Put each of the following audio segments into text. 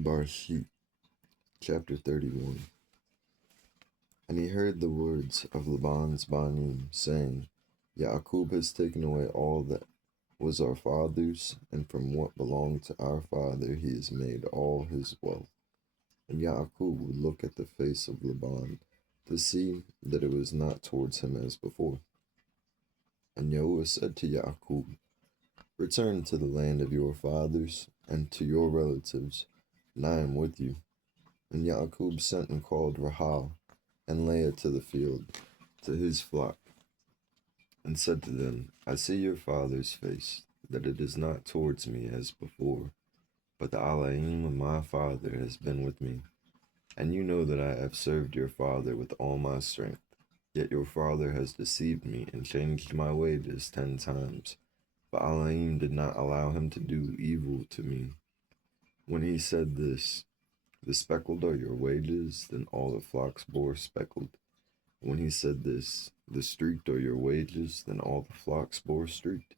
Barashyt, chapter 31. And he heard the words of Laban's Banim, saying, Yaakov has taken away all that was our father's, and from what belonged to our father he has made all his wealth. And Yaakov would look at the face of Laban to see that it was not towards him as before. And Yahuwah said to Yaakov, Return to the land of your fathers and to your relatives, and I am with you. And Yaakov sent and called Rahal and Leah to the field, to his flock, and said to them, I see your father's face, that it is not towards me as before, but the Elohim of my father has been with me. And you know that I have served your father with all my strength. Yet your father has deceived me and changed my wages 10 times. But Elohim did not allow him to do evil to me. When he said this, the speckled are your wages, then all the flocks bore speckled. When he said this, the streaked are your wages, then all the flocks bore streaked.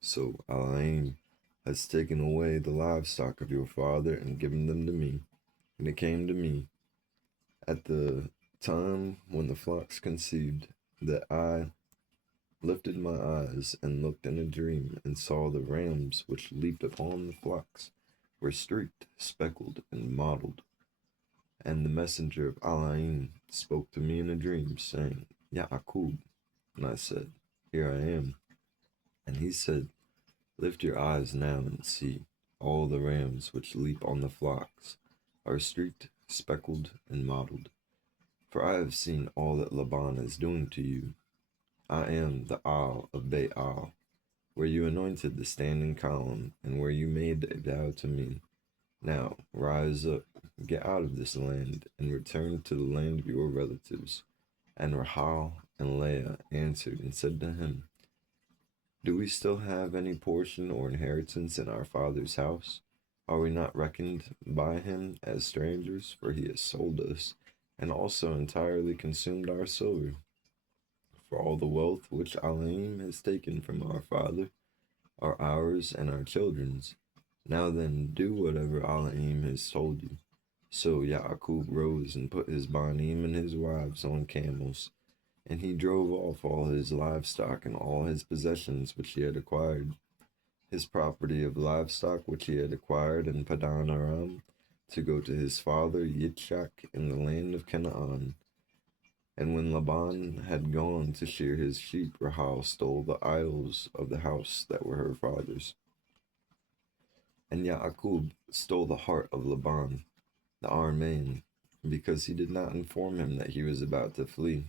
So Elohim has taken away the livestock of your father and given them to me. And it came to me at the time when the flocks conceived, that I lifted my eyes and looked in a dream, and saw the rams which leaped upon the flocks were streaked, speckled, and mottled. And the messenger of Elohim spoke to me in a dream, saying, Yaakov. And I said, Here I am. And he said, Lift your eyes now and see. All the rams which leap on the flocks are streaked, speckled, and mottled. For I have seen all that Laban is doing to you. I am the Al of Baal, where you anointed the standing column, and where you made a vow to me. Now rise up, get out of this land, and return to the land of your relatives. And Rahal and Leah answered and said to him, Do we still have any portion or inheritance in our father's house? Are we not reckoned by him as strangers? For he has sold us, and also entirely consumed our silver. For all the wealth which Elohim has taken from our father are ours and our children's. Now then, do whatever Elohim has told you. So Yaakov rose and put his banim and his wives on camels, and he drove off all his livestock and all his possessions which he had acquired, his property of livestock which he had acquired in Padan Aram, to go to his father Yitzchak in the land of Canaan. And when Laban had gone to shear his sheep, Rahel stole the idols of the house that were her father's. And Yaakov stole the heart of Laban, the Aramean, because he did not inform him that he was about to flee.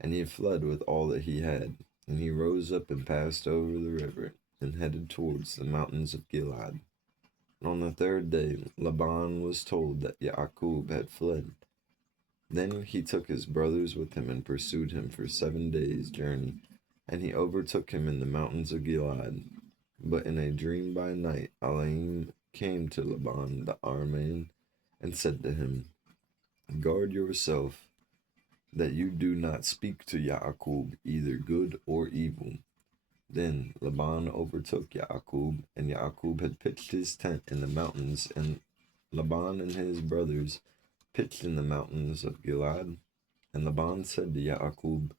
And he fled with all that he had, and he rose up and passed over the river, and headed towards the mountains of Gilead. And on the third day Laban was told that Yaakov had fled. Then he took his brothers with him and pursued him for 7 days' journey, and he overtook him in the mountains of Gilead. But in a dream by night Elohim came to Laban the Aramean, and said to him, Guard yourself, that you do not speak to Yaakov either good or evil. Then Laban overtook Yaakov, and Yaakov had pitched his tent in the mountains, and Laban and his brothers pitched in the mountains of Gilead. And Laban said to Yaakov,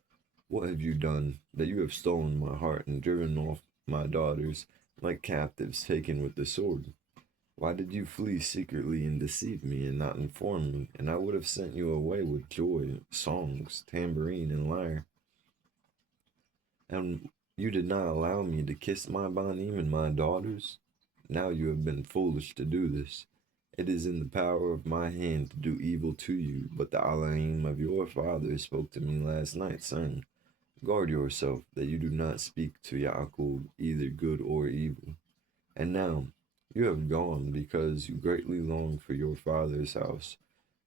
What have you done, that you have stolen my heart and driven off my daughters like captives taken with the sword? Why did you flee secretly and deceive me and not inform me? And I would have sent you away with joy, songs, tambourine, and lyre. And you did not allow me to kiss my banim and my daughters? Now you have been foolish to do this. It is in the power of my hand to do evil to you, but the Elohim of your father spoke to me last night, saying, Guard yourself, that you do not speak to Yaakov either good or evil. And now you have gone because you greatly long for your father's house.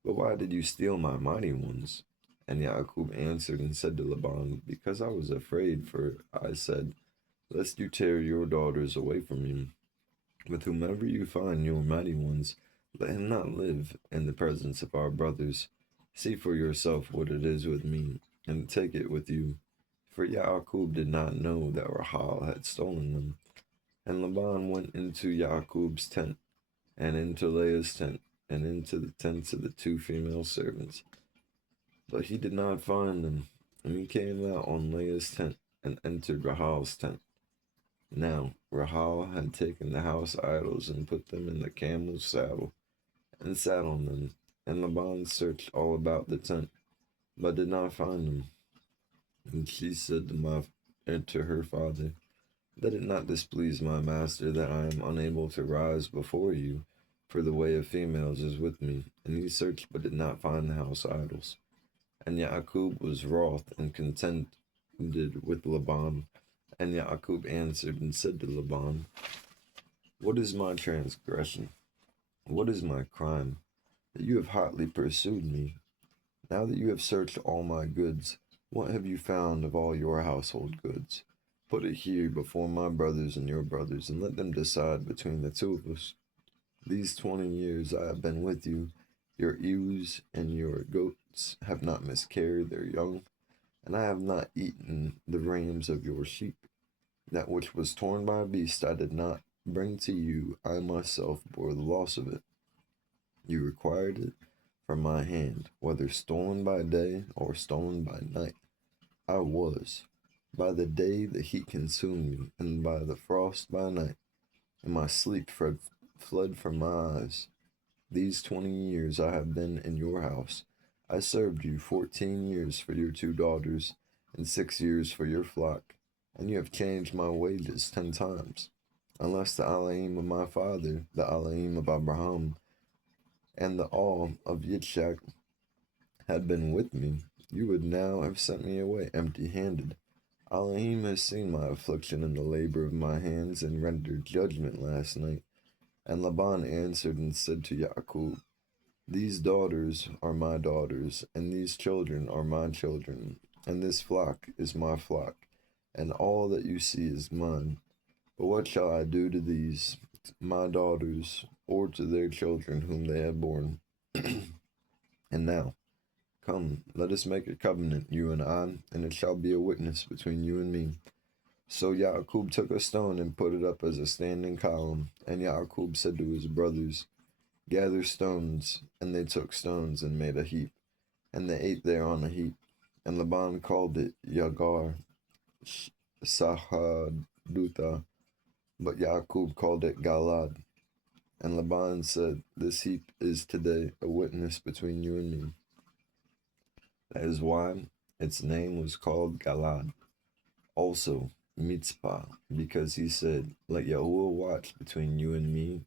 But why did you steal my mighty ones? And Yaakov answered and said to Laban, Because I was afraid, for I said, Lest you tear your daughters away from me. With whomever you find your mighty ones, let him not live in the presence of our brothers. See for yourself what it is with me, and take it with you. For Yaakov did not know that Rahel had stolen them. And Laban went into Yaakov's tent, and into Leah's tent, and into the tents of the two female servants. But he did not find them. And he came out on Leah's tent, and entered Rahal's tent. Now Rahal had taken the house idols, and put them in the camel's saddle, and sat on them. And Laban searched all about the tent, but did not find them. And she said to her father, Let it not displease my master that I am unable to rise before you, for the way of females is with me. And he searched, but did not find the house idols. And Yaakov was wroth and contended with Laban. And Yaakov answered and said to Laban, What is my transgression? What is my crime, that you have hotly pursued me? Now that you have searched all my goods, what have you found of all your household goods? Put it here before my brothers and your brothers, and let them decide between the two of us. These 20 years I have been with you. Your ewes and your goats have not miscarried their young, and I have not eaten the rams of your sheep. That which was torn by a beast I did not bring to you. I myself bore the loss of it. You required it from my hand, whether stolen by day or stolen by night. I was. By the day the heat consumed me, and by the frost by night, and my sleep fled from my eyes. These 20 years I have been in your house. I served you 14 years for your 2 daughters, and 6 years for your flock, and you have changed my wages 10 times. Unless the Elohim of my father, the Elohim of Abraham, and the all of Yitzchak had been with me, you would now have sent me away empty-handed. Elohim has seen my affliction and the labor of my hands, and rendered judgment last night. And Laban answered and said to Yaakov, These daughters are my daughters, and these children are my children, and this flock is my flock, and all that you see is mine. But what shall I do to these, my daughters, or to their children whom they have borne? And now, come, let us make a covenant, you and I, and it shall be a witness between you and me. So Yaakov took a stone and put it up as a standing column. And Yaakov said to his brothers, Gather stones. And they took stones and made a heap. And they ate there on a heap. And Laban called it Yagar Sahadutha, but Yaakov called it Galad. And Laban said, This heap is today a witness between you and me. That is why its name was called Galad. Also, Mitzpah, because he said, Let Yahuwah watch between you and me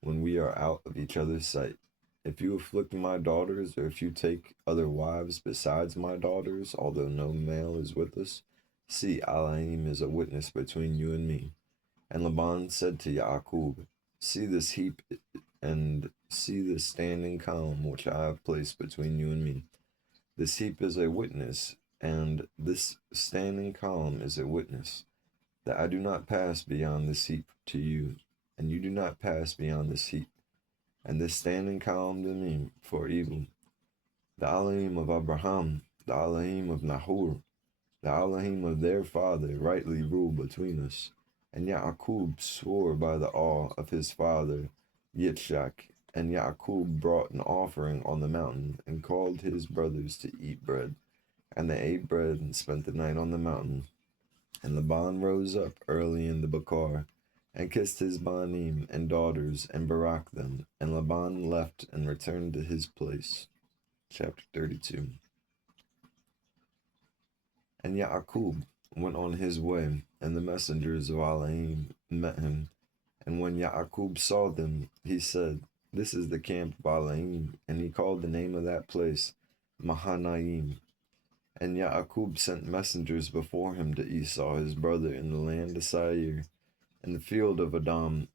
when we are out of each other's sight. If you afflict my daughters, or if you take other wives besides my daughters, although no male is with us, see, Elohim is a witness between you and me. And Laban said to Yaakov, See this heap, and see this standing column which I have placed between you and me. This heap is a witness, and this standing column is a witness, that I do not pass beyond this heap to you, and you do not pass beyond this heap, and this standing column to me for evil. The Elohim of Abraham, the Elohim of Nahor, the Elohim of their father rightly rule between us. And Yaakov swore by the awe of his father Yitzchak. And Yaakov brought an offering on the mountain, and called his brothers to eat bread. And they ate bread, and spent the night on the mountain. And Laban rose up early in the Bakar, and kissed his banim and daughters, and barak them. And Laban left and returned to his place. Chapter 32. And Yaakov went on his way, and the messengers of Elohim met him. And when Yaakov saw them, he said, This is the camp of Elohim. And he called the name of that place Mahanaim. And Yaakov sent messengers before him to Esau his brother in the land of Seir, in the field of Edom.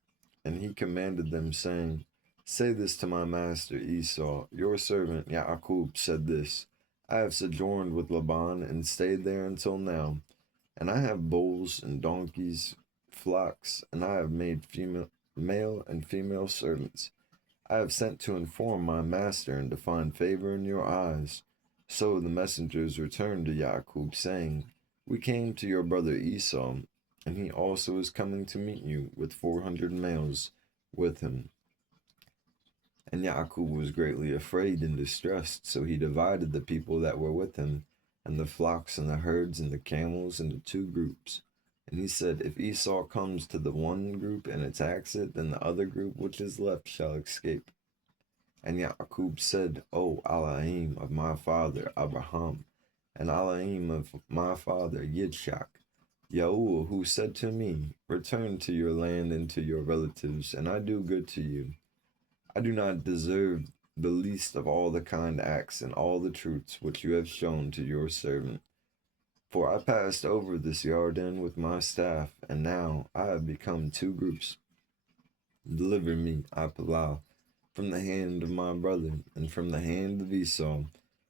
And he commanded them, saying, Say this to my master Esau, your servant Yaakov said this, I have sojourned with Laban, and stayed there until now, and I have bulls and donkeys, flocks, and I have made male and female servants. I have sent to inform my master, and to find favor in your eyes. So the messengers returned to Yaakov, saying, We came to your brother Esau, and he also is coming to meet you, with 400 males with him. And Yaakov was greatly afraid and distressed, so he divided the people that were with him, and the flocks and the herds and the camels into two groups. And he said, if Esau comes to the one group and attacks it, then the other group which is left shall escape. And Yaakov said, O Elohim of my father Abraham, and Elohim of my father Yitzchak, Yahuwah, who said to me, return to your land and to your relatives, and I do good to you. I do not deserve the least of all the kind acts and all the truths which you have shown to your servant. For I passed over this Yarden with my staff, and now I have become two groups. Deliver me, I Palau, from the hand of my brother, and from the hand of Esau,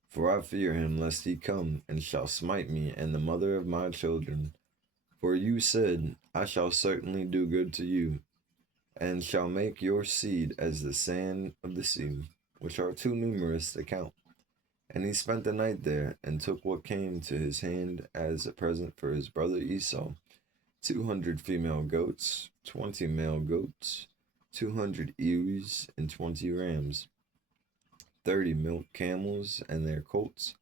for I fear him lest he come and shall smite me and the mother of my children. For you said, I shall certainly do good to you, and shall make your seed as the sand of the sea, which are too numerous to count. And he spent the night there, and took what came to his hand as a present for his brother Esau, 200 female goats, 20 male goats, 200 ewes, and 20 rams, 30 milk camels and their colts,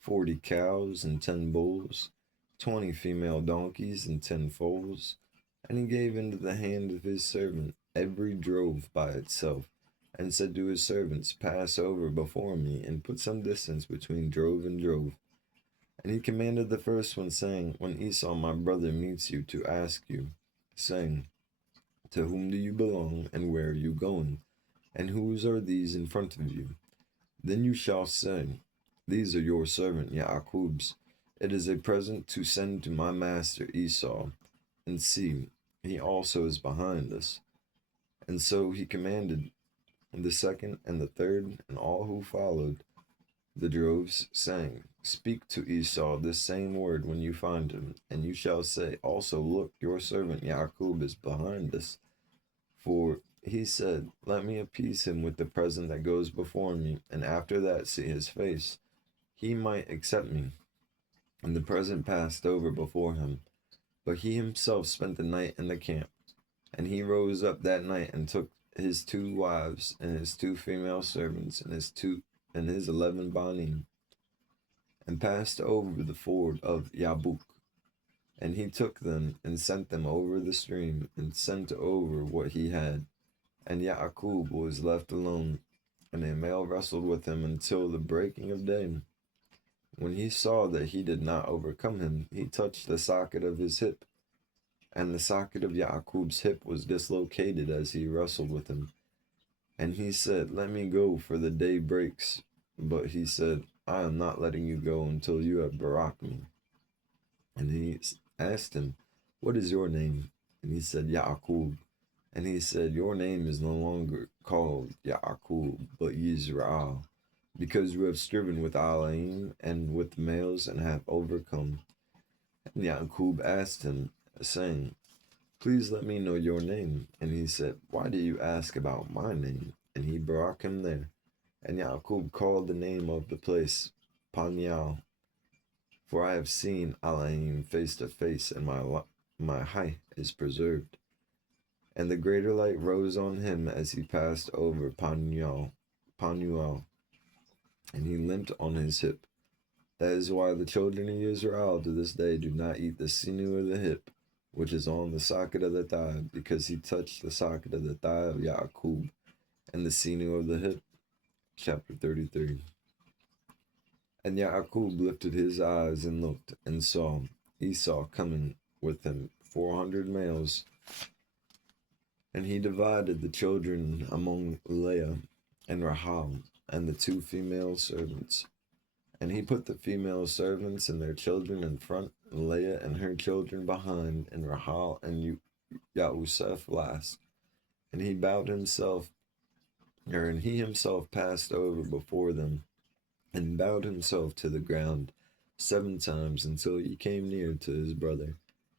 40 cows and 10 bulls, 20 female donkeys and 10 foals. And he gave into the hand of his servant every drove by itself, and said to his servants, pass over before me, and put some distance between drove and drove. And he commanded the first one, saying, when Esau my brother meets you, to ask you, saying, to whom do you belong, and where are you going, and whose are these in front of you? Then you shall say, these are your servant Yaakov's. It is a present to send to my master Esau, and see, he also is behind us. And so he commanded the second and the third, and all who followed the droves, saying, speak to Esau this same word when you find him, and you shall say, also look, your servant Yaakov is behind us. For he said, let me appease him with the present that goes before me, and after that see his face. He might accept me. And the present passed over before him. But he himself spent the night in the camp. And he rose up that night and took his 2 wives and his 2 female servants and his 11 banim, and passed over the ford of Yabuk. And he took them and sent them over the stream, and sent over what he had. And Yaakov was left alone, and a male wrestled with him until the breaking of day. When he saw that he did not overcome him, he touched the socket of his hip, and the socket of Yaakov's hip was dislocated as he wrestled with him. And he said, let me go, for the day breaks. But he said, I am not letting you go until you have barak me. And he asked him, what is your name? And he said, Yaakov. And he said, your name is no longer called Yaakov, but Yisrael, because you have striven with Elohim and with males and have overcome. And Yaakov asked him, saying, please let me know your name. And he said, why do you ask about my name? And he brought him there. And Yaakov called the name of the place Paniel, for I have seen Elohim face to face, and my height is preserved. And the greater light rose on him as he passed over Panuel, and he limped on his hip. That is why the children of Israel to this day do not eat the sinew of the hip, which is on the socket of the thigh, because he touched the socket of the thigh of Yaakov, and the sinew of the hip. Chapter 33. And Yaakov lifted his eyes and looked, and saw Esau coming with him 400 males. And he divided the children among Leah and Rahel, and the 2 female servants. And he put the female servants and their children in front, and Leah and her children behind, and Rahel and Yahusef last. And he himself passed over before them, and bowed himself to the ground 7 times until he came near to his brother.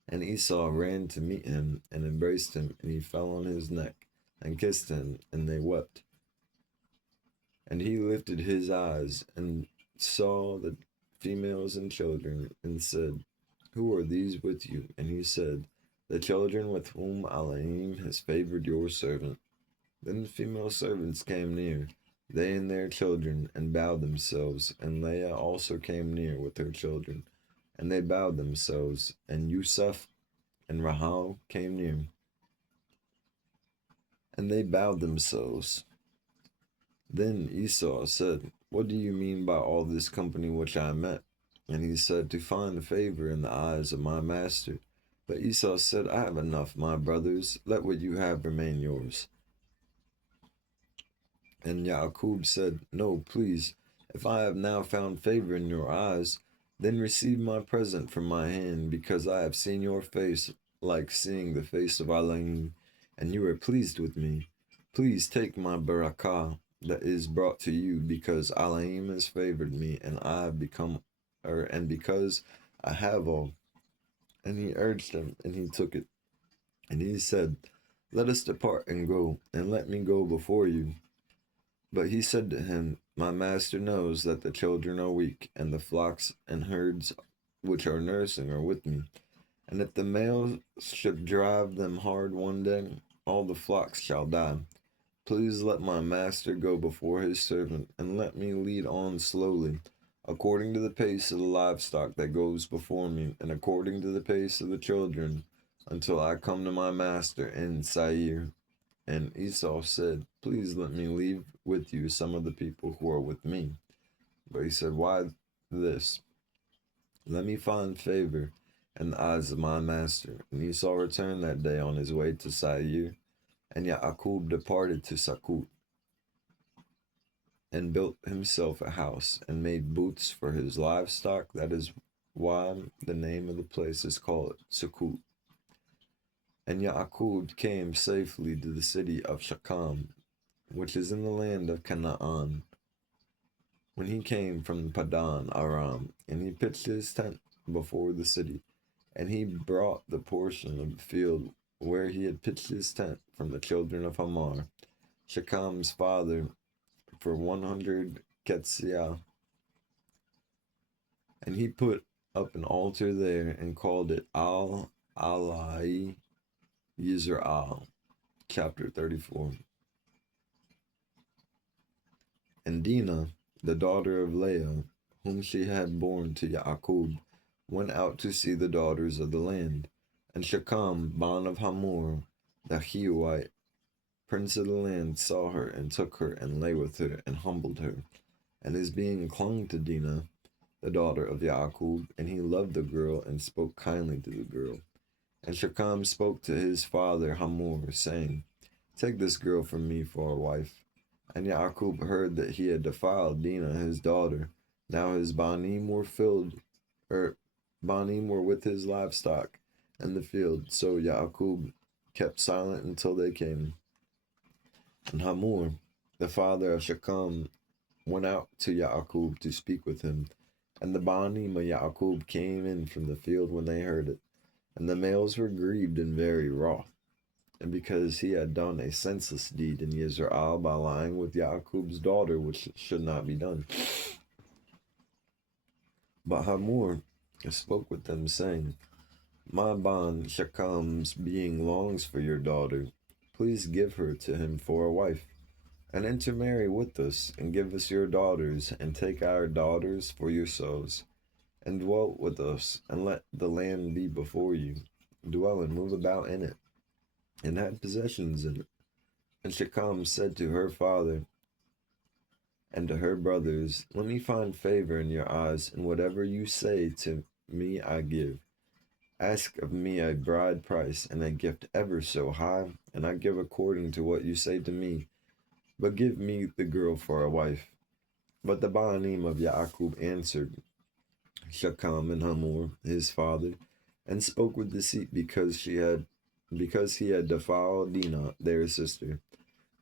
And Esau ran to meet him, and embraced him, and he fell on his neck, and kissed him, and they wept. And he lifted his eyes, and saw the females and children, and said, who are these with you? And he said, the children with whom Elohim has favored your servant. Then the female servants came near, they and their children, and bowed themselves, and Leah also came near with her children, and they bowed themselves, and Yusuf and Rahel came near, and they bowed themselves. Then Esau said, What do you mean by all this company which I met? And he said, To find favor in the eyes of my master. But Esau said, I have enough, my brothers, let what you have remain yours. And Yaakub said, No, please, if I have now found favor in your eyes, then receive my present from my hand, because I have seen your face like seeing the face of Elohim, and you are pleased with me. Please take my barakah that is brought to you, because Elohim has favored me, and I have become, and because I have all. And he urged him, and he took it. And he said, Let us depart and go, and let me go before you. But he said to him, My master knows that the children are weak, and the flocks and herds which are nursing are with me. And if the males should drive them hard one day, all the flocks shall die. Please let my master go before his servant, and let me lead on slowly, according to the pace of the livestock that goes before me, and according to the pace of the children, until I come to my master in Seir. And Esau said, Please let me leave with you some of the people who are with me. But he said, Why this? Let me find favor in the eyes of my master. And Esau returned that day on his way to Seir. And Yaakub departed to Sukkot, and built himself a house, and made booths for his livestock. That is why the name of the place is called Sukkot. And Yaakub came safely to the city of Shechem, which is in the land of Canaan, when he came from Padan Aram, and he pitched his tent before the city, and he brought the portion of the field where he had pitched his tent from the children of Hamor, Shechem's father, for 100 Ketsiah, and he put up an altar there and called it Al-Alai Yisrael. Chapter 34. And Dinah, the daughter of Leah, whom she had borne to Yaakub, went out to see the daughters of the land. And Shechem, bon of Hamor, the Hivite, prince of the land, saw her, and took her, and lay with her, and humbled her. And his being clung to Dinah, the daughter of Yaakub, and he loved the girl, and spoke kindly to the girl. And Shechem spoke to his father Hamor, saying, Take this girl from me for a wife. And Yaakub heard that he had defiled Dinah his daughter. Now his Banim were Banim were with his livestock in the field. So Yaakub kept silent until they came. And Hamor, the father of Shechem, went out to Yaakub to speak with him. And the Banim of Yaakub came in from the field when they heard it. And the males were grieved and very wroth. And because he had done a senseless deed in Israel by lying with Yaakub's daughter, which should not be done. But Hamor spoke with them, saying, My ban Shechem's being longs for your daughter. Please give her to him for a wife, and intermarry with us, and give us your daughters, and take our daughters for yourselves, and dwell with us, and let the land be before you. Dwell and move about in it, and had possessions in it. And Shechem said to her father and to her brothers, Let me find favor in your eyes, and whatever you say to me I give. Ask of me a bride price, and a gift ever so high, and I give according to what you say to me. But give me the girl for a wife. But the Banim of Yaakub answered Shechem and Hamor, his father, and spoke with deceit because he had defiled Dinah, their sister.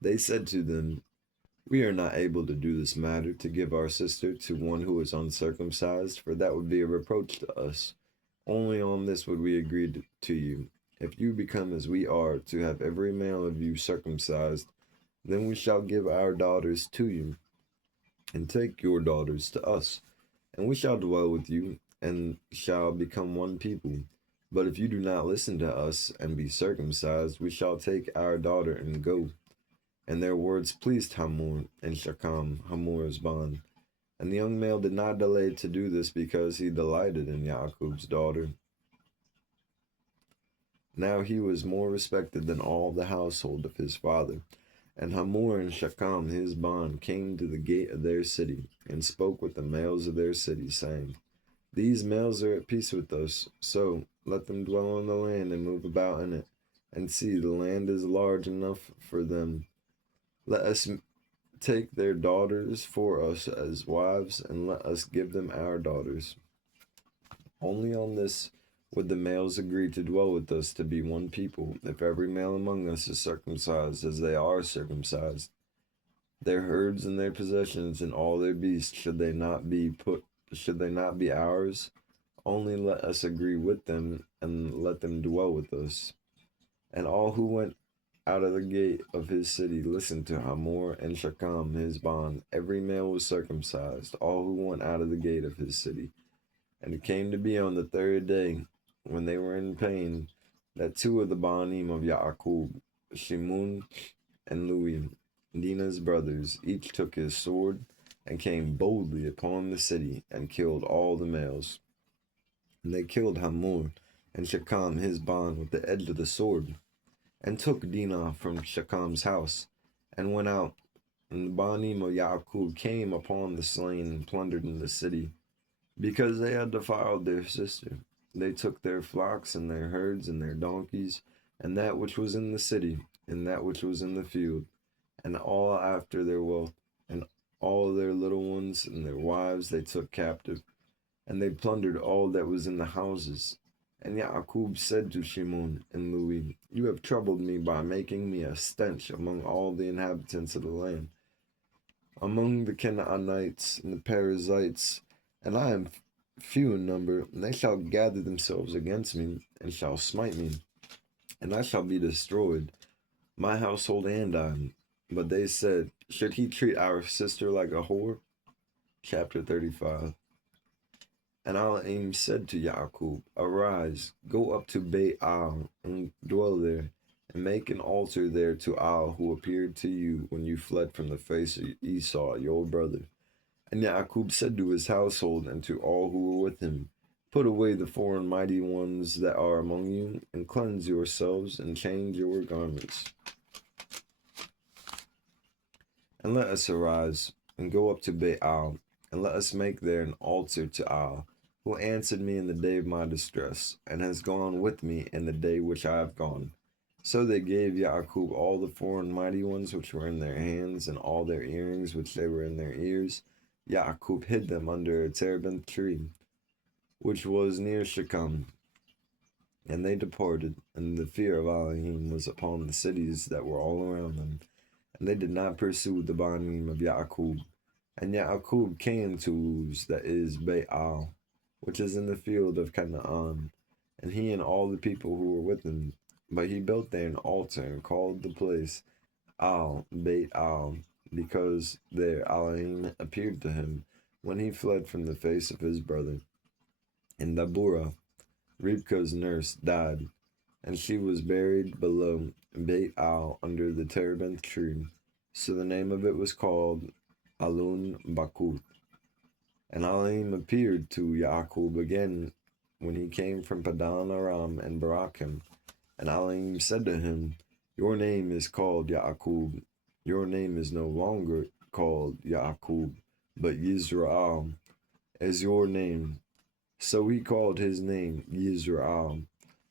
They said to them, We are not able to do this matter, to give our sister to one who is uncircumcised, for that would be a reproach to us. Only on this would we agree to you. If you become as we are, to have every male of you circumcised, then we shall give our daughters to you, and take your daughters to us, and we shall dwell with you, and shall become one people. But if you do not listen to us and be circumcised, we shall take our daughter and go. And their words pleased Hamor and Shechem, Hamor's bond. And the young male did not delay to do this because he delighted in Yaakov's daughter. Now he was more respected than all the household of his father. And Hamor and Shechem his bond came to the gate of their city, and spoke with the males of their city, saying, These males are at peace with us, so let them dwell on the land and move about in it. And see, the land is large enough for them. Let us take their daughters for us as wives, and let us give them our daughters. Only on this would the males agree to dwell with us to be one people, if every male among us is circumcised as they are circumcised. Their herds and their possessions and all their beasts, should they not be ours, only let us agree with them, and let them dwell with us. And all who went out of the gate of his city listened to Hamor and Shechem his bond. Every male was circumcised, all who went out of the gate of his city. And it came to be on the third day, when they were in pain, that two of the Banim of Yaakov, Shimun and Louis, Dinah's brothers, each took his sword, and came boldly upon the city, and killed all the males. And they killed Hamor and Shechem his bond with the edge of the sword, and took Dinah from Shechem's house, and went out. And the Banim of Yaakov came upon the slain and plundered in the city, because they had defiled their sister. They took their flocks and their herds and their donkeys, and that which was in the city, and that which was in the field, and all after their wealth, and all their little ones and their wives they took captive, and they plundered all that was in the houses. And Yaakov said to Shimon and Louis, You have troubled me by making me a stench among all the inhabitants of the land, among the Canaanites and the Perizzites, and I am few in number, and they shall gather themselves against me, and shall smite me, and I shall be destroyed, my household and I. But they said, Should he treat our sister like a whore? Chapter 35. And Elohim said to Yaakov, Arise, go up to Baal, and dwell there, and make an altar there to Al, who appeared to you when you fled from the face of Esau, your brother. And Yaakov said to his household and to all who were with him, Put away the foreign mighty ones that are among you, and cleanse yourselves, and change your garments. And let us arise, and go up to Baal, and let us make there an altar to Al, who answered me in the day of my distress, and has gone with me in the day which I have gone. So they gave Yaakov all the foreign mighty ones which were in their hands, and all their earrings which they were in their ears. Yaakov hid them under a terebinth tree, which was near Shechem. And they departed, and the fear of Elohim was upon the cities that were all around them. And they did not pursue the Banim of Yaakov. And Yaakov came to Luz, that is Baal, which is in the field of Canaan, and he and all the people who were with him. But he built there an altar, and called the place Al Beit Al, because there Elohim appeared to him when he fled from the face of his brother. And Deborah, Rivka's nurse, died, and she was buried below Beit Al under the terebinth tree. So the name of it was called Alun Bakuth. And Elohim appeared to Yaakov again when he came from Padan Aram and barak him. And Elohim said to him, Your name is called Yaakov. Your name is no longer called Yaakov, but Yisrael is your name. So he called his name Yisrael.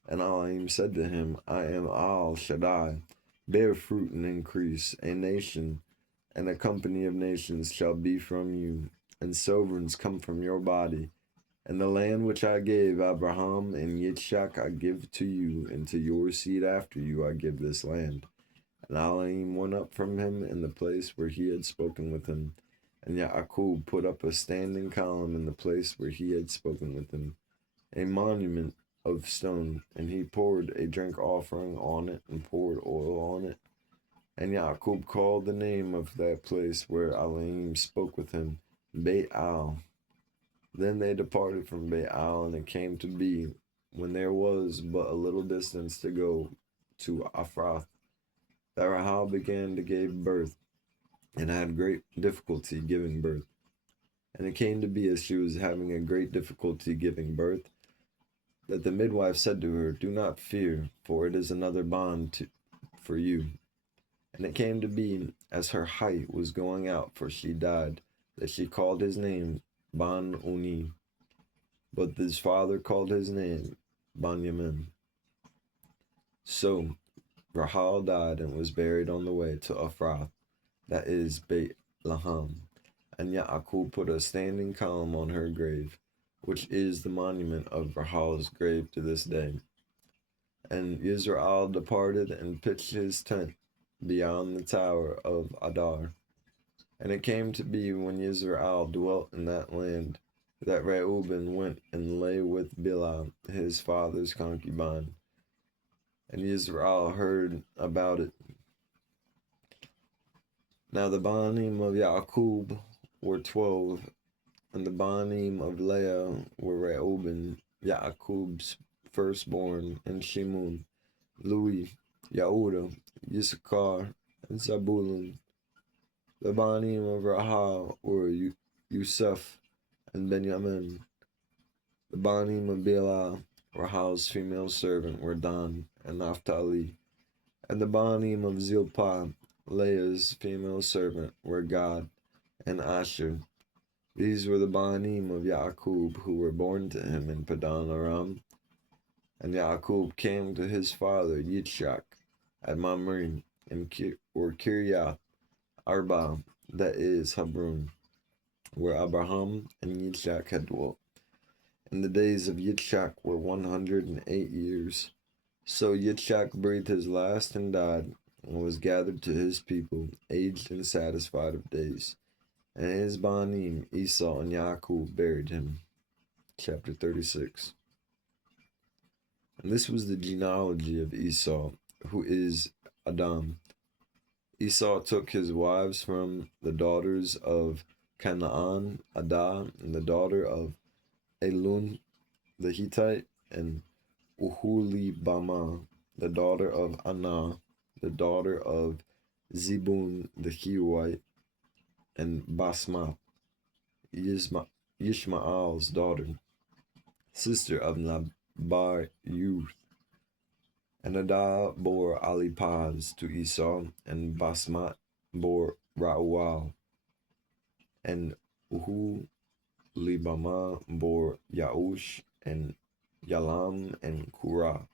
And Elohim said to him, I am Al Shaddai. Bear fruit and increase. A nation and a company of nations shall be from you, and sovereigns come from your body. And the land which I gave Abraham and Yitzchak I give to you, and to your seed after you I give this land. And Elohim went up from him in the place where he had spoken with him. And Yaakov put up a standing column in the place where he had spoken with him, a monument of stone, and he poured a drink offering on it, and poured oil on it. And Yaakov called the name of that place where Elohim spoke with him, Beit Al. Then they departed from Baal, and it came to be, when there was but a little distance to go to Ephrath, that Rahel began to give birth, and had great difficulty giving birth. And it came to be, as she was having a great difficulty giving birth, that the midwife said to her, "Do not fear, for it is another bond for you." And it came to be, as her height was going out, for she died, that she called his name Ban Uni, but his father called his name Banyamin. So Rahel died and was buried on the way to Ephrath, that is Beit Laham. And Yaakov put a standing column on her grave, which is the monument of Rahal's grave to this day. And Yisrael departed and pitched his tent beyond the tower of Adar. And it came to be, when Yisrael dwelt in that land, that Reuben went and lay with Bilhah, his father's concubine. And Yisrael heard about it. Now the Banim of Yaakov were 12, and the Banim of Leah were Reuben, Yaakov's firstborn, and Shimon, Louis, Yehuda, Yissachar, and Zabulun. The Banim of Rahel were Yusuf and Benjamin. The Banim of Bilhah, Rahal's female servant, were Dan and Naphtali. And the Banim of Zilpah, Leah's female servant, were Gad and Asher. These were the Banim of Yaakov, who were born to him in Padan Aram. And Yaakov came to his father Yitzchak at Mamre, or Kiryat Arba, that is Hebron, where Abraham and Yitzchak had dwelt. And the days of Yitzchak were 108 years. So Yitzchak breathed his last and died, and was gathered to his people, aged and satisfied of days. And his Banim, Esau and Yaakov, buried him. Chapter 36. And this was the genealogy of Esau, who is Adam. Esau took his wives from the daughters of Canaan, Adah, and the daughter of Elun the Hittite, and Uholibamah, the daughter of Anah, the daughter of Zebun the Hewite, and Basmath, Yishmael's daughter, sister of Nabar Youth. And Adah bore Alipaz to Esau, and Basmath bore Rauel, and Uholibamah bore Yaush, and Yalam, and Kurah.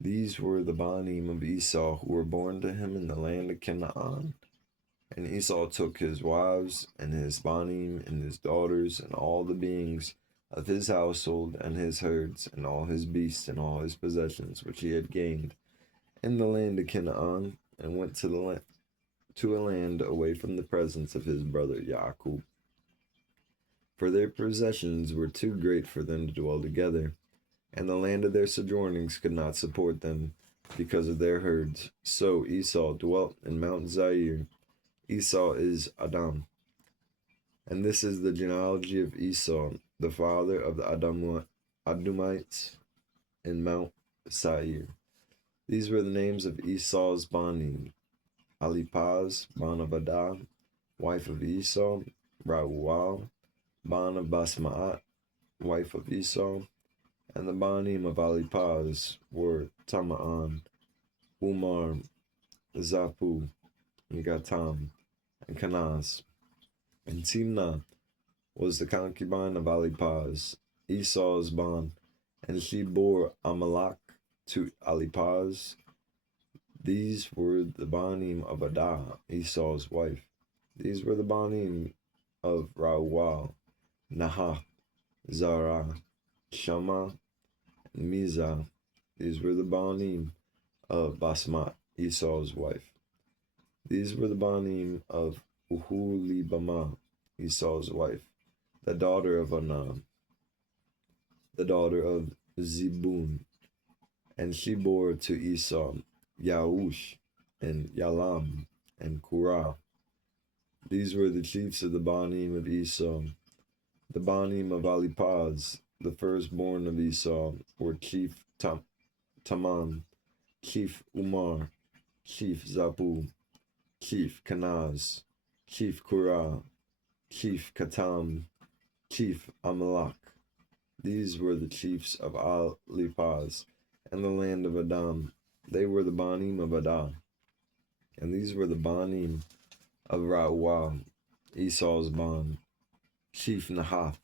These were the Banim of Esau, who were born to him in the land of Canaan. And Esau took his wives, and his Banim, and his daughters, and all the beings of his household, and his herds, and all his beasts, and all his possessions, which he had gained in the land of Canaan, and went to a land away from the presence of his brother Yaakov. For their possessions were too great for them to dwell together, and the land of their sojournings could not support them because of their herds. So Esau dwelt in Mount Zair. Esau is Adam. And this is the genealogy of Esau, the father of the Adumites in Mount Seir. These were the names of Esau's Banim: Alipaz, ban of Adah, wife of Esau; Rauel, ban of Basmaat, wife of Esau. And the Banim of Alipaz were Tamaan, Umar, Zapu, and Gatam, and Kanaz. And Timnah was the concubine of Alipaz, Esau's bond, and she bore Amalek to Alipaz. These were the Banim of Adah, Esau's wife. These were the Banim of Rauel, Nahath, Zara, Shama, and Mizah. These were the Banim of Basmat, Esau's wife. These were the Banim of Uholibamah, Esau's wife, the daughter of Anah, the daughter of Zebun. And she bore to Esau Yaush, and Yalam, and Kurah. These were the chiefs of the Banim of Esau. The Banim of Alipaz, the firstborn of Esau, were chief Taman, chief Umar, Chief Zabu, Chief Kanaz, Chief Kura, Chief Katam, Chief Amalak. These were the chiefs of Alipaz and the land of Adam. They were the Banim of Adah. And these were the Banim of Ra'uah, Esau's Ban, Chief Nahath,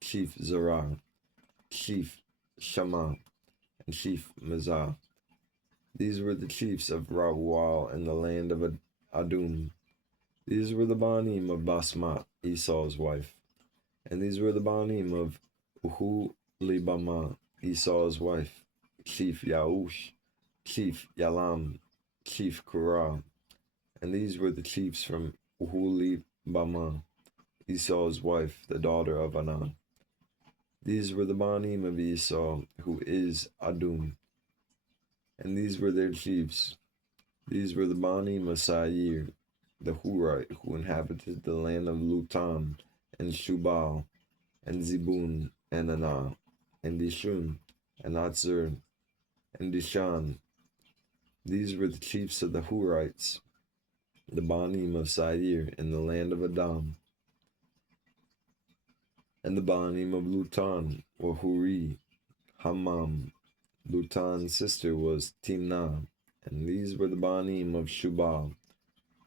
Chief Zerah, Chief Shammah, and Chief Mazah. These were the chiefs of Ra'uah in the land of Adum. These were the Banim of Basmat, Esau's wife. And these were the Banim of Uhu-libamah, Esau's wife, Chief Yaush, Chief Yalam, Chief Korah. And these were the chiefs from Uhu-libamah, Esau's wife, the daughter of Anan. These were the Banim of Esau, who is Adum. And these were their chiefs. These were the Banim of Sair, the Hurite, who inhabited the land of Lutan, and Shubal, and Zebun, and Anah, and Dishun, and Atzur, and Dishan. These were the chiefs of the Hurites, the Banim of Sair, in the land of Adam. And the Banim of Lutan were Huri, Hammam. Lutan's sister was Timnah. And these were the Banim of Shubal,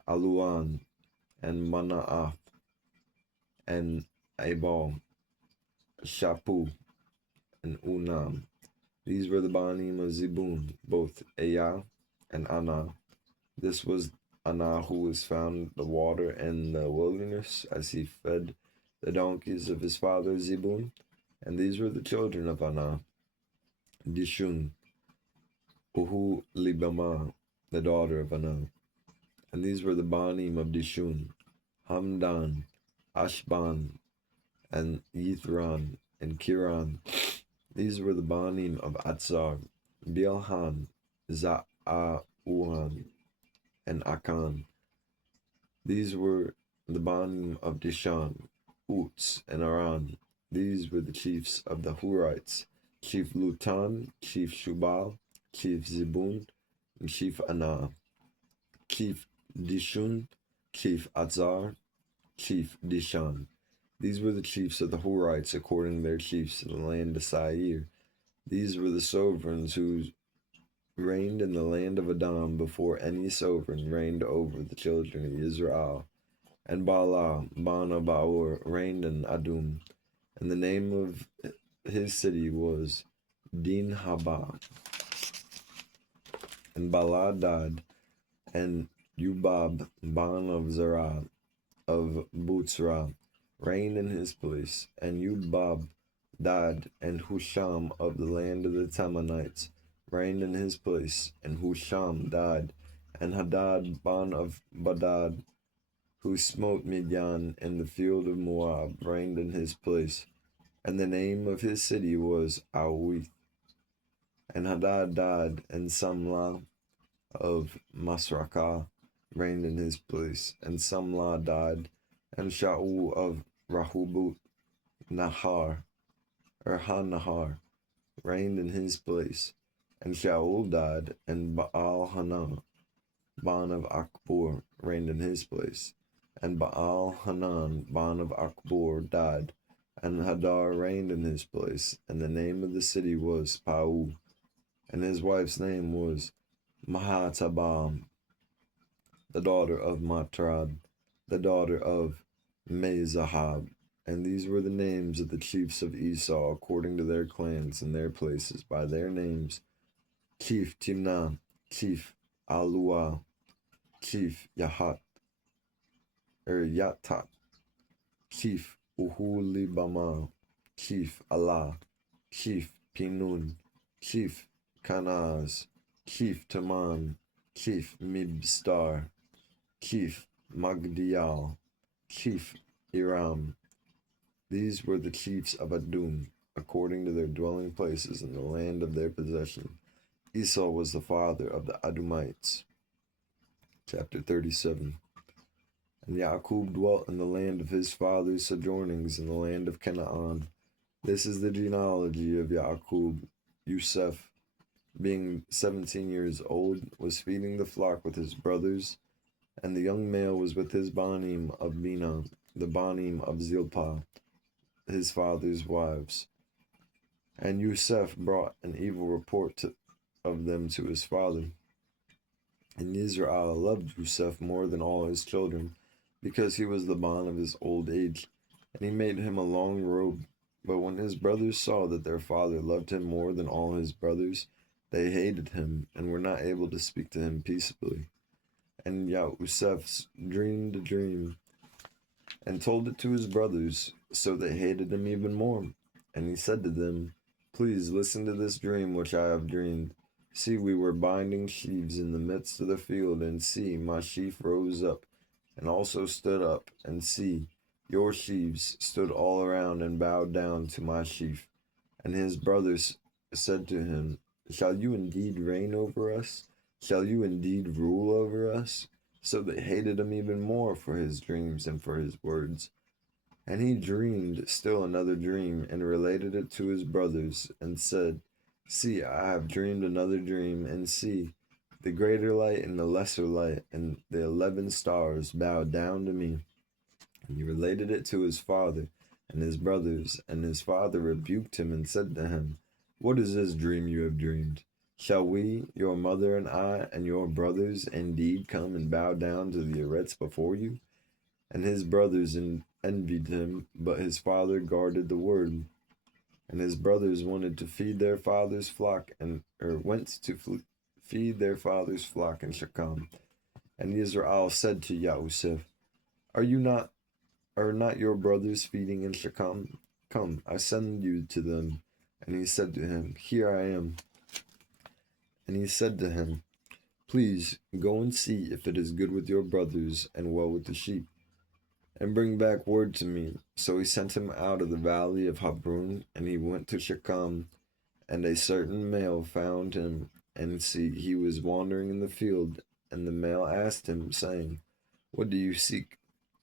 Aluan, and Manaath, and Abal, Shapu, and Unam. These were the Banim of Zebun, both Ayah and Anah. This was Anah who was found the water in the wilderness as he fed the donkeys of his father Zebun. And these were the children of Anah: Dishun, Uhu-libamah, the daughter of Anah. And these were the Banim of Dishun: Hamdan, Ashban, and Yithran, and Kiran. These were the Banim of Atzar: Bilhan, Za'auhan, and Akan. These were the Banim of Dishan: Uts, and Aran. These were the chiefs of the Hurites: Chief Lutan, Chief Shubal, Chief Zebun, and Chief Anah, Chief Dishun, Chief Atzar, Chief Dishan. These were the chiefs of the Hurites according to their chiefs in the land of Sair. These were the sovereigns who reigned in the land of Adam before any sovereign reigned over the children of Israel. And Bala, Bana Baur, reigned in Adum. And the name of his city was Dinhabah. And Bala died, and Yubab, Ban of Zerah, of Butzra, reigned in his place. And Yubab died, and Husham of the land of the Temanites reigned in his place. And Husham died, and Hadad, Ban of Badad, who smote Midian in the field of Moab, reigned in his place. And the name of his city was Awith. And Hadad died, and Samlah of Masrakah reigned in his place. And Samlah died, and Shaul of Rahubut Nahar, or Hanahar, reigned in his place. And Shaul died, and Baal Hanan, Ban of Akbor, reigned in his place. And Baal Hanan, Ban of Akbor, died, and Hadar reigned in his place. And the name of the city was Pau, and his wife's name was Mahatabam, the daughter of Matrad, the daughter of Mezahab. And these were the names of the chiefs of Esau according to their clans and their places by their names: Chief Timnah, Chief Alua, Chief Yatat, Chief Uhu-libamah, Chief Allah, Chief Pinun, Chief Kanaz, Chief Taman, Chief Mibstar, Chief Magdial, Chief Iram. These were the chiefs of Adum, according to their dwelling places in the land of their possession. Esau was the father of the Adumites. Chapter 37. And Ya'qub dwelt in the land of his father's sojournings in the land of Canaan. This is the genealogy of Ya'qub: Yusef, being 17 years old, was feeding the flock with his brothers, and the young male was with his Banim of Bina, the Banim of Zilpah, his father's wives. And Yusef brought an evil report of them to his father. And Israel loved Yusef more than all his children, because he was the bond of his old age, and he made him a long robe. But when his brothers saw that their father loved him more than all his brothers, they hated him, and were not able to speak to him peaceably. And Yusef dreamed a dream, and told it to his brothers, so they hated him even more. And he said to them, "Please listen to this dream which I have dreamed. See, we were binding sheaves in the midst of the field, and see, my sheaf rose up, and also stood up, and see, your sheaves stood all around and bowed down to my sheaf." And his brothers said to him, "Shall you indeed reign over us? Shall you indeed rule over us?" So they hated him even more for his dreams and for his words. And he dreamed still another dream, and related it to his brothers, and said, "See, I have dreamed another dream, and see, the greater light and the lesser light, and the 11 stars bowed down to me." And he related it to his father and his brothers, and his father rebuked him and said to him, "What is this dream you have dreamed? Shall we, your mother and I, and your brothers, indeed come and bow down to the Eretz before you?" And his brothers envied him, but his father guarded the word. And his brothers wanted to feed their father's flock, went to feed their father's flock in Shechem. And Israel said to Yosef, Are not your brothers feeding in Shechem? Come, I send you to them." And he said to him, "Here I am." And he said to him, "Please go and see if it is good with your brothers and well with the sheep, and bring back word to me." So he sent him out of the valley of Habron, and he went to Shechem. And a certain male found him, and see, he was wandering in the field. And the male asked him, saying, "What do you seek?"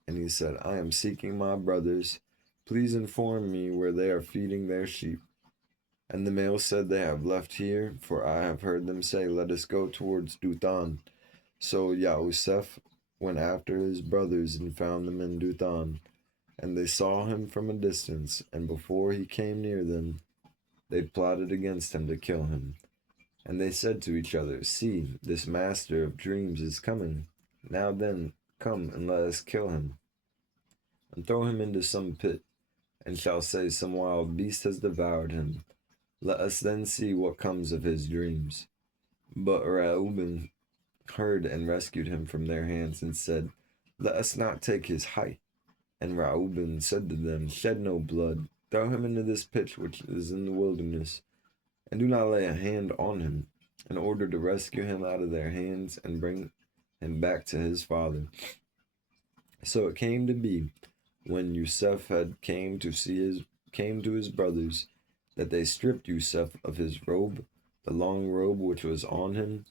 And he said, "I am seeking my brothers. Please inform me where they are feeding their sheep." And the male said, "They have left here, for I have heard them say, 'Let us go towards Dothan.'" So Yosef went after his brothers and found them in Dothan. And they saw him from a distance, and before he came near them, they plotted against him to kill him. And they said to each other, "See, this master of dreams is coming. Now then, come and let us kill him, and throw him into some pit, and shall say, 'Some wild beast has devoured him.' Let us then see what comes of his dreams." But Reuben heard and rescued him from their hands, and said, "Let us not take his height." And Reuben said to them, "Shed no blood. Throw him into this pit which is in the wilderness, and do not lay a hand on him, in order to rescue him out of their hands and bring him back to his father." So it came to be, when Yusef had came to his brothers, that they stripped Yusef of his robe, the long robe which was on him,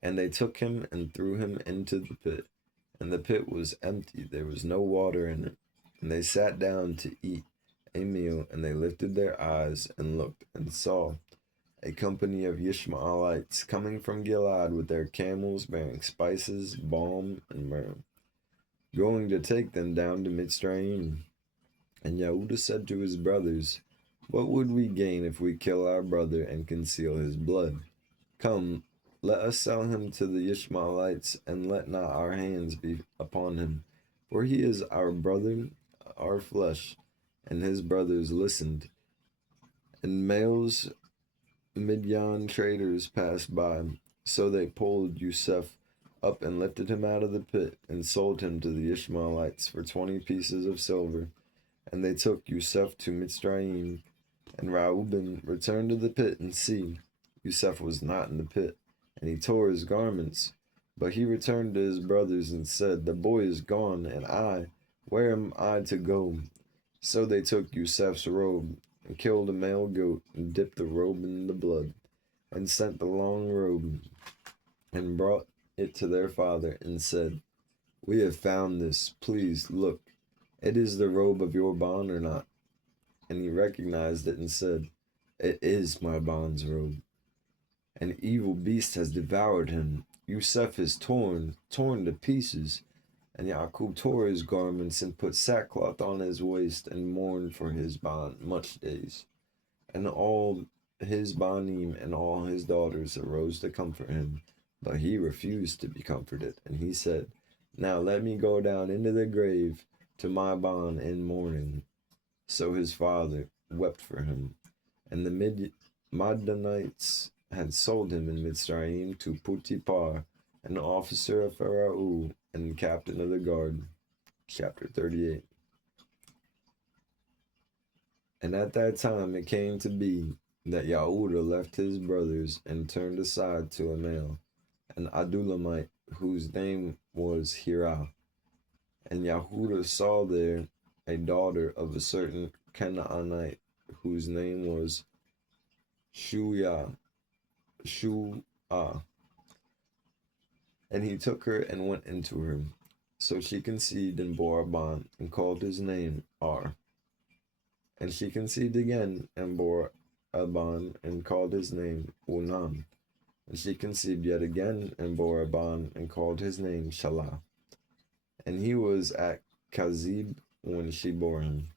and they took him and threw him into the pit. And the pit was empty, there was no water in it. And they sat down to eat a meal, and they lifted their eyes and looked, and saw a company of Ishmaelites coming from Gilead with their camels bearing spices, balm, and myrrh, going to take them down to Mitzrayim. And Yehuda said to his brothers, "What would we gain if we kill our brother and conceal his blood? Come, let us sell him to the Ishmaelites, and let not our hands be upon him, for he is our brother, our flesh." And his brothers listened. And males Midian traders passed by. So they pulled Yusef up and lifted him out of the pit, and sold him to the Ishmaelites for 20 pieces of silver. And they took Yusef to Mitzrayim. And Reuben returned to the pit, and see, Yusef was not in the pit, and he tore his garments. But he returned to his brothers and said, "The boy is gone, and where am I to go?" So they took Yusef's robe, and killed a male goat, and dipped the robe in the blood, and sent the long robe, and brought it to their father, and said, "We have found this. Please look, it is the robe of your bond or not?" And he recognized it and said, "It is my bond's robe." An evil beast has devoured him. Yusuf is torn to pieces. And Yaqub tore his garments and put sackcloth on his waist and mourned for his bond much days. And all his banim and all his daughters arose to comfort him, but he refused to be comforted. And he said, Now let me go down into the grave to my bond in mourning. So his father wept for him. And the Midianites had sold him in Mitzrayim to Putipar, an officer of Pharaoh and captain of the guard. Chapter 38. And at that time it came to be that Yahudah left his brothers and turned aside to a male, an Adulamite, whose name was Hirah. And Yahudah saw there a daughter of a certain Canaanite, whose name was Shua. And he took her and went into her. So she conceived and bore a bond, and called his name Ar. And she conceived again and bore a bond, and called his name Unan. And she conceived yet again and bore a bond, and called his name Shalah. And he was at Kazib when she bore him.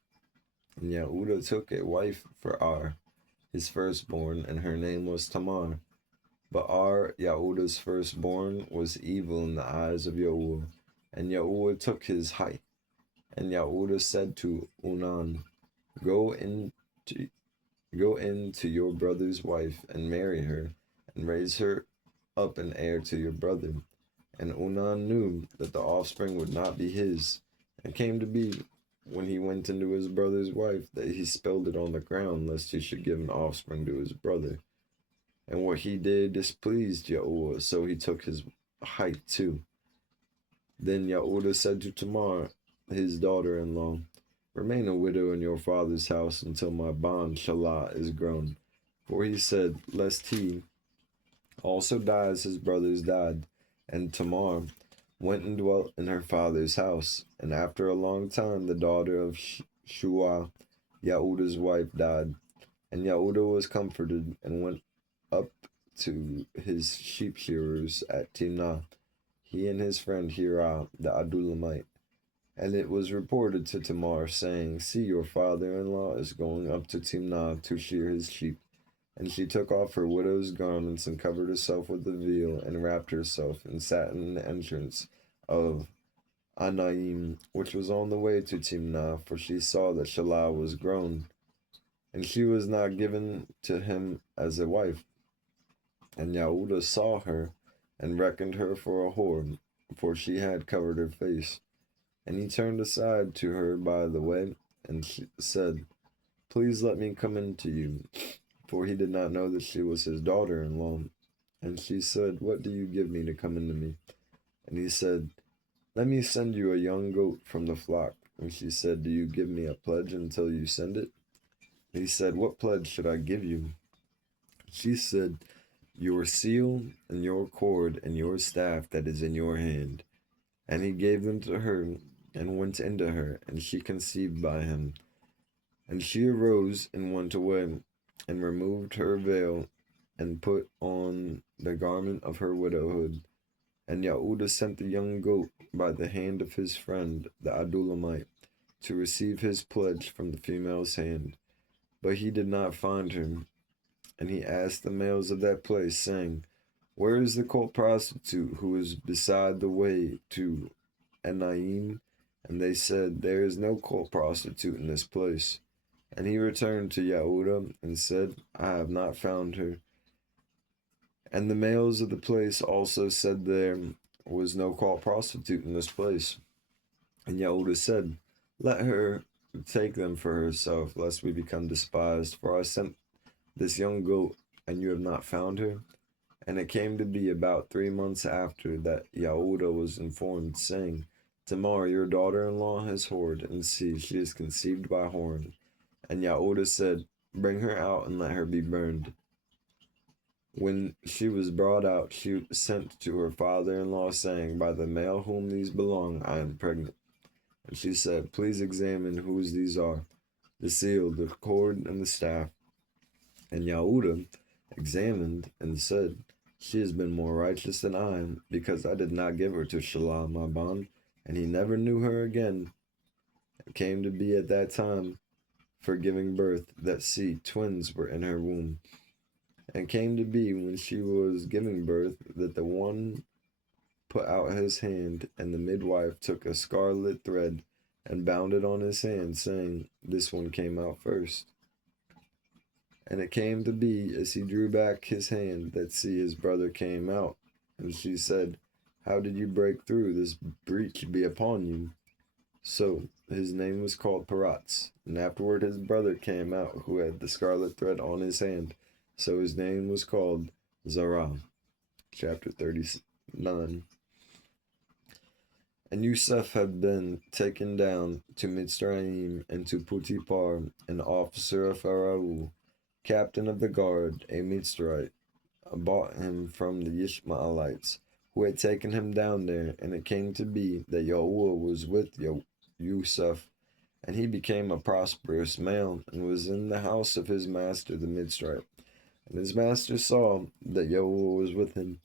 And Yahudah took a wife for Ar, his firstborn, and her name was Tamar. But Ar, Yahudah's firstborn, was evil in the eyes of Yahudah, and Yahudah took his height. And Yahudah said to Unan, Go in to your brother's wife and marry her, and raise her up an heir to your brother. And Unan knew that the offspring would not be his. And it came to be, when he went into his brother's wife, that he spilled it on the ground, lest he should give an offspring to his brother. And what he did displeased Yahudah, so he took his height too. Then Yahudah said to Tamar, his daughter-in-law, Remain a widow in your father's house until my bond Shalah is grown. For he said, lest he also die as his brothers died. And Tamar went and dwelt in her father's house. And after a long time, the daughter of Shua, Yahudah's wife, died. And Yahudah was comforted and went up to his sheep shearers at Timnah, he and his friend Hirah, the Adulamite. And it was reported to Tamar, saying, See, your father-in-law is going up to Timnah to shear his sheep. And she took off her widow's garments and covered herself with a veil and wrapped herself and sat in the entrance of Anaim, which was on the way to Timnah, for she saw that Shalah was grown, and she was not given to him as a wife. And Yahudah saw her and reckoned her for a whore, for she had covered her face. And he turned aside to her by the way, and she said, Please let me come in to you. For he did not know that she was his daughter-in-law. And she said, What do you give me to come into me? And he said, Let me send you a young goat from the flock. And she said, Do you give me a pledge until you send it? And he said, What pledge should I give you? She said, Your seal and your cord and your staff that is in your hand. And he gave them to her and went into her, and she conceived by him. And she arose and went away, and removed her veil, and put on the garment of her widowhood. And Yahudah sent the young goat by the hand of his friend, the Adulamite, to receive his pledge from the female's hand. But he did not find her. And he asked the males of that place, saying, Where is the cult prostitute who is beside the way to Enaim? And they said, There is no cult prostitute in this place. And he returned to Yahudah and said, I have not found her. And the males of the place also said, There was no cult prostitute in this place. And Yahudah said, Let her take them for herself, lest we become despised. For I sent this young goat, and you have not found her. And it came to be about 3 months after that Yahudah was informed, saying, Tamar, your daughter-in-law has whored, and see, she is conceived by whoring. And Yahudah said, Bring her out and let her be burned. When she was brought out, she sent to her father-in-law, saying, By the male whom these belong, I am pregnant. And she said, Please examine whose these are, the seal, the cord, and the staff. And Yahudah examined, and said, "She has been more righteous than I, because I did not give her to Shelah my bond." And he never knew her again. It came to be at that time, for giving birth, that twins were in her womb. And it came to be when she was giving birth that the one put out his hand, and the midwife took a scarlet thread and bound it on his hand, saying, "This one came out first." And it came to be, as he drew back his hand, that his brother came out. And she said, "How did you break through? This breach be upon you." So his name was called Paratz. And afterward his brother came out, who had the scarlet thread on his hand. So his name was called Zerah. Chapter 39. And Yusuf had been taken down to Mitzrayim and to Putipar, an officer of Pharaoh, captain of the guard, a Mitzrayite, bought him from the Ishmaelites, who had taken him down there. And it came to be that Yahuwah was with Yusuf, and he became a prosperous man, and was in the house of his master the Mitzrayite. And his master saw that Yahuwah was with him,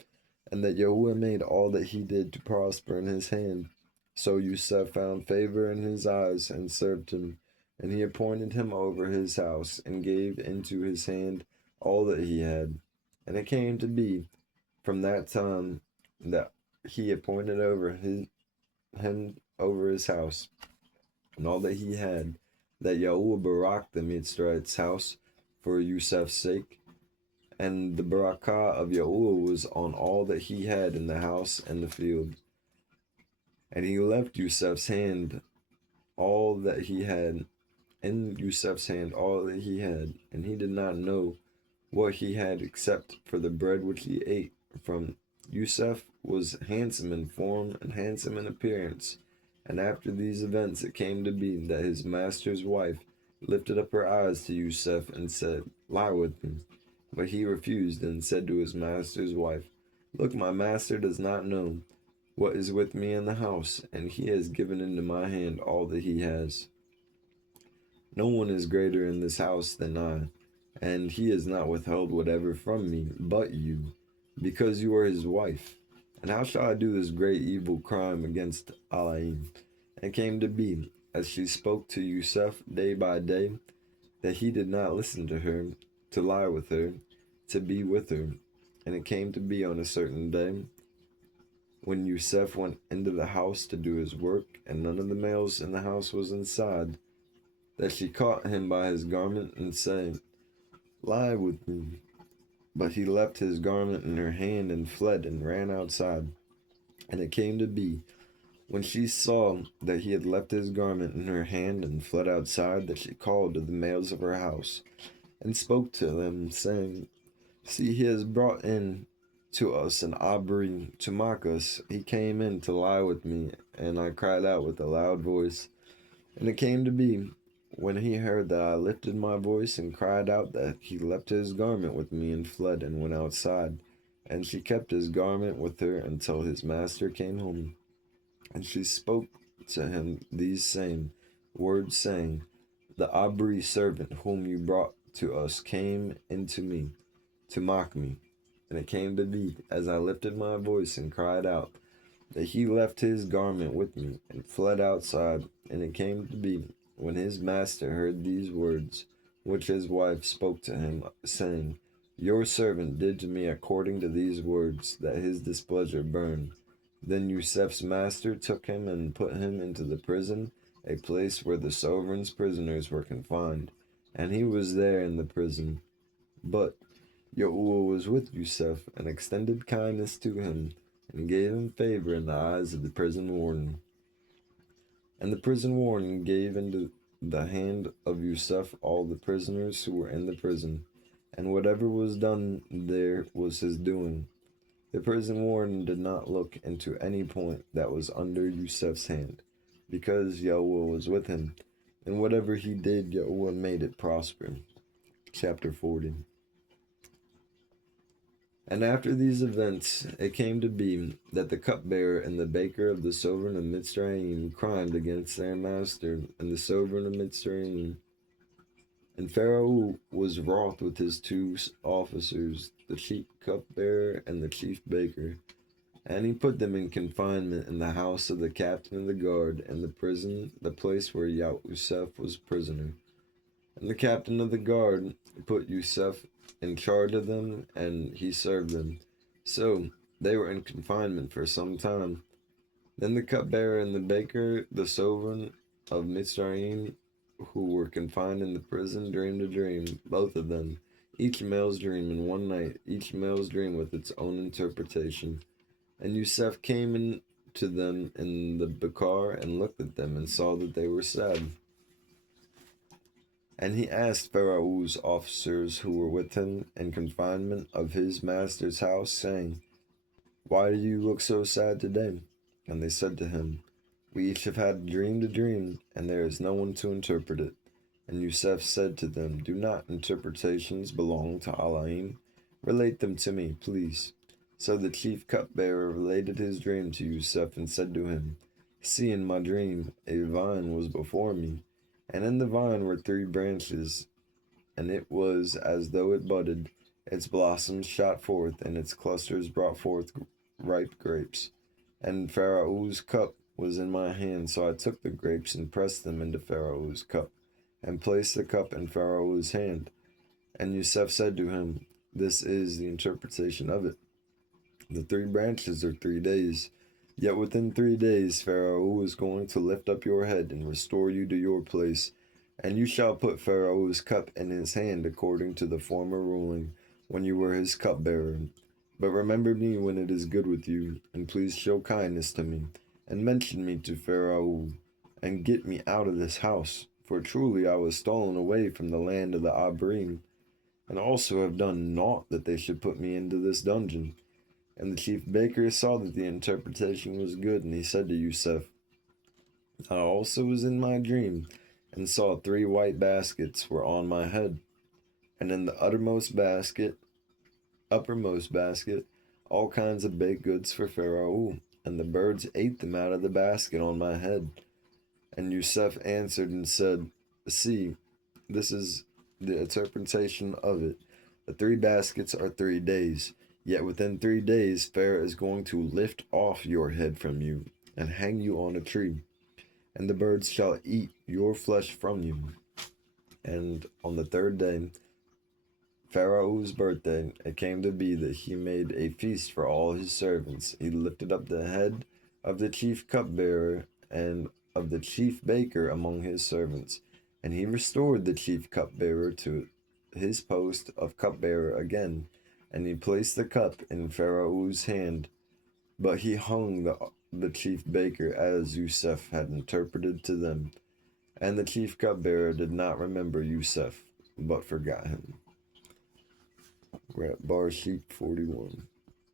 and that Yahuwah made all that he did to prosper in his hand. So Yusuf found favor in his eyes, and served him. And he appointed him over his house, and gave into his hand all that he had. And it came to be from that time that he appointed him over his house, and all that he had, that Yahuwah baraked the Mitzrayite's house for Yusuf's sake. And the barakah of Yahuwah was on all that he had in the house and the field. And he left Yusuf's hand all that he had, in Yusuf's hand all that he had, and he did not know what he had except for the bread which he ate. From Yusuf was handsome in form and handsome in appearance. And after these events it came to be that his master's wife lifted up her eyes to Yusuf and said, "Lie with me." But he refused, and said to his master's wife, "Look, my master does not know what is with me in the house, and he has given into my hand all that he has. No one is greater in this house than I, and he has not withheld whatever from me but you, because you are his wife. And how shall I do this great evil crime against Alaim?" And it came to be, as she spoke to Yusuf day by day, that he did not listen to her, to lie with her, to be with her. And it came to be on a certain day, when Yusuf went into the house to do his work, and none of the males in the house was inside, that she caught him by his garment, and said, "Lie with me." But he left his garment in her hand, and fled, and ran outside. And it came to be, when she saw that he had left his garment in her hand, and fled outside, that she called to the males of her house, and spoke to them, saying, "See, he has brought in to us an Abri to mock us. He came in to lie with me." And I cried out with a loud voice. And it came to be, when he heard that I lifted my voice and cried out, that he left his garment with me, and fled, and went outside. And she kept his garment with her until his master came home. And she spoke to him these same words, saying, "The Abri servant whom you brought to us came into me to mock me." And it came to be, as I lifted my voice and cried out, that he left his garment with me, and fled outside. And it came to be, when his master heard these words, which his wife spoke to him, saying, "Your servant did to me according to these words," that his displeasure burned. Then Yusuf's master took him and put him into the prison, a place where the sovereign's prisoners were confined. And he was there in the prison. But Yahuwah was with Yusuf, and extended kindness to him, and gave him favor in the eyes of the prison warden. And the prison warden gave into the hand of Yusuf all the prisoners who were in the prison, and whatever was done there was his doing. The prison warden did not look into any point that was under Yusuf's hand, because Yahuwah was with him, and whatever he did, Yahuwah made it prosper. Chapter 40. And after these events, it came to be that the cupbearer and the baker of the sovereign of Mitzrayim cried against their master, and the sovereign of Mitzrayim And Pharaoh was wroth with his two officers, the chief cupbearer and the chief baker, and he put them in confinement in the house of the captain of the guard, and the prison, the place where Yusuf was prisoner. And the captain of the guard put Yusuf in charge of them, and he served them. So they were in confinement for some time. Then the cupbearer and the baker, the sovereign of Mitzrayim, who were confined in the prison, dreamed a dream, both of them, each male's dream in one night, each male's dream with its own interpretation. And Yusuf came in to them in the Bakar and looked at them and saw that they were sad. And he asked Pharaoh's officers who were with him in confinement of his master's house, saying, "Why do you look so sad today?" And they said to him, "We each have had dreamed a dream, and there is no one to interpret it." And Yusuf said to them, "Do not interpretations belong to Elohim? Relate them to me, please." So the chief cupbearer related his dream to Yusuf and said to him, "See, in my dream, a vine was before me, and in the vine were 3 branches, and it was as though it budded. Its blossoms shot forth, and its clusters brought forth ripe grapes. And Pharaoh's cup was in my hand, so I took the grapes and pressed them into Pharaoh's cup, and placed the cup in Pharaoh's hand." And Yusuf said to him, "This is the interpretation of it. The 3 branches are 3 days. Yet within 3 days Pharaoh is going to lift up your head and restore you to your place, and you shall put Pharaoh's cup in his hand according to the former ruling, when you were his cupbearer. But remember me when it is good with you, and please show kindness to me, and mention me to Pharaoh, and get me out of this house, for truly I was stolen away from the land of the Abrim, and also have done naught that they should put me into this dungeon." And the chief baker saw that the interpretation was good, and he said to Yusuf, "I also was in my dream, and saw 3 white baskets were on my head, and in the uppermost basket, all kinds of baked goods for Pharaoh, and the birds ate them out of the basket on my head." And Yusuf answered and said, "See, this is the interpretation of it. The 3 baskets are 3 days. Yet within 3 days Pharaoh is going to lift off your head from you and hang you on a tree, and the birds shall eat your flesh from you. And on the 3rd day, Pharaoh's birthday, it came to be that he made a feast for all his servants. He lifted up the head of the chief cupbearer and of the chief baker among his servants, and he restored the chief cupbearer to his post of cupbearer again, and he placed the cup in Pharaoh's hand. But he hung the chief baker as Yusuf had interpreted to them, and the chief cupbearer did not remember Yusuf, but forgot him. We're at Barashyt 41.